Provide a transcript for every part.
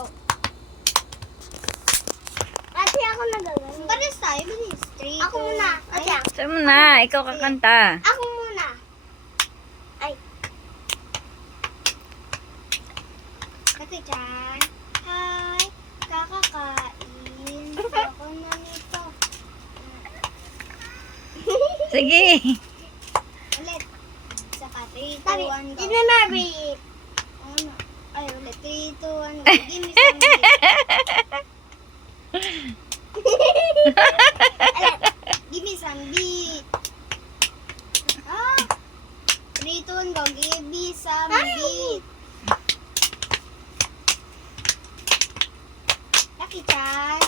Go. Ate, ako nagagano. Pares tayo, bilis. 3, ako muna. Ate, Saan mo na? Ikaw kakanta. ako muna. Ay. Ate Chan. Hi. Kakakain. Ako na nito. Sige. Ulit. Saka 3, 2, 1, go. Ina Mary. Ano? Ay, ulit. 3, 2, 1, go. Give me some beat. Give me some beat. Ah. 3, 2, 1, go. Give me some beat. Lucky Chan.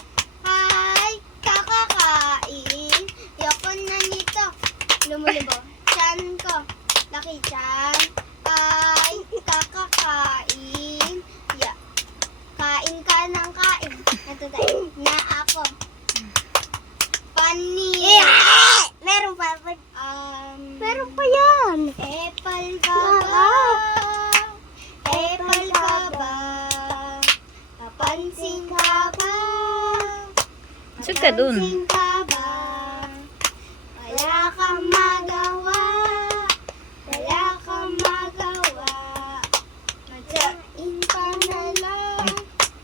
Hi. Kakakain. Yoko na nito. Lumulibo. Chan ko. Lucky Chan. Hi. Kakakain. Yeah. Kain ka ng kain. Natutay na ako. Panis. Meron pa. Meron pa yan. Epal ka ba? Epal ka ba? Napansin ka ba? Saan ka dun? Napansin ka ba? Wala kang magawa. Wala kang magawa. Magsain ka na lang.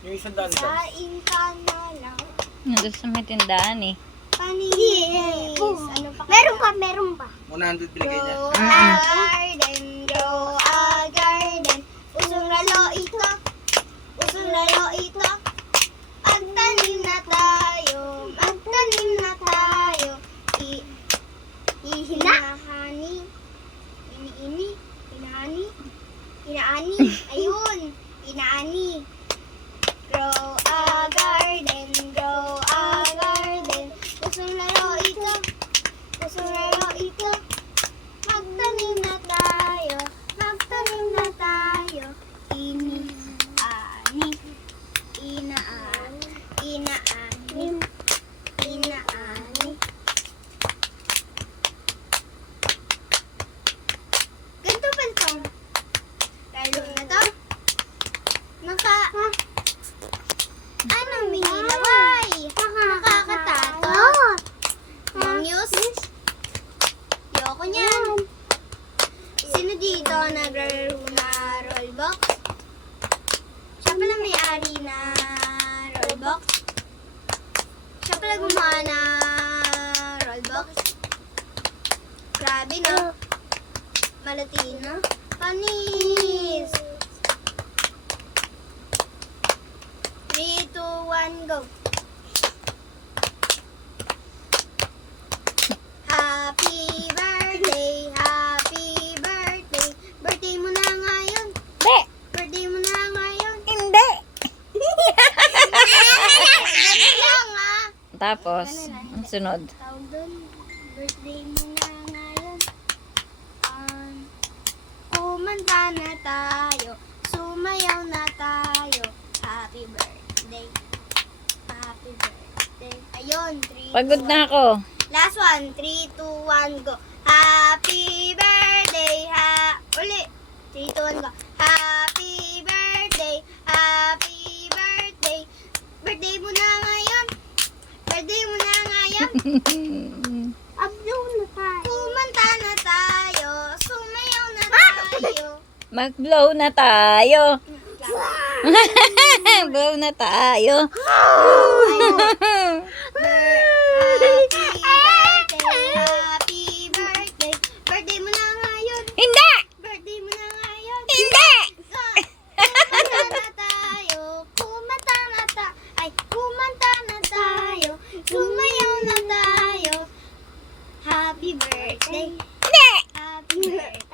Yung isang daan dyan. Magsain ka na lang. Nandun sa may tindahan eh. Panis. Ano pa? Meron pa. 100 binigay niya. Grow a garden, grow a garden. Usong lalo ito, usong lalo ito. Magtanim na tayo, magtanim na tayo. Hinahani, ini, hinahani, hinaani, ayun, hinaani. Grow a garden, grow a garden. Usong laro ito, usong laro ito. Magtanim na tayo, magtanim na tayo. Ini, ani, inaani, inaani, inaani. Ganito ba ito? Lalo na to? Anong minilaway? Nakakatato? Mangyos? Yoko niyan. Sino dito naglaro na rollbox? Siya pala may-ari na rollbox? Siya pala gumawa na rollbox? Grabe no? Malatino? Panis! 3, 2, 1, go! Happy birthday, happy birthday. Birthday mo na ngayon. Hindi. Birthday mo na ngayon. Hindi. Ano lang ah. Tapos, ang sunod. Tawag doon. Birthday mo na ngayon. Kumanta na tayo. Sumayaw na tayo. Happy birthday. Happy birthday. Ayun, 3, Pagod na ako. Last one. 3, 2, 1, go. Happy birthday. Uli. 3, 2, 1, go. Happy birthday. Happy birthday. Birthday mo na ngayon. Birthday mo na ngayon. Abdo na tayo. Kumanta na tayo. Sumayaw na tayo. Mag-blow na tayo. Blow na tayo. Happy birthday. Birthday mo na ngayon. Hindi! Birthday mo na ngayon. Hindi! Kumanta na tayo. Kumanta na tayo. Ay, kumanta na tayo. Sumayaw na tayo. Happy birthday. Hindi! Happy birthday.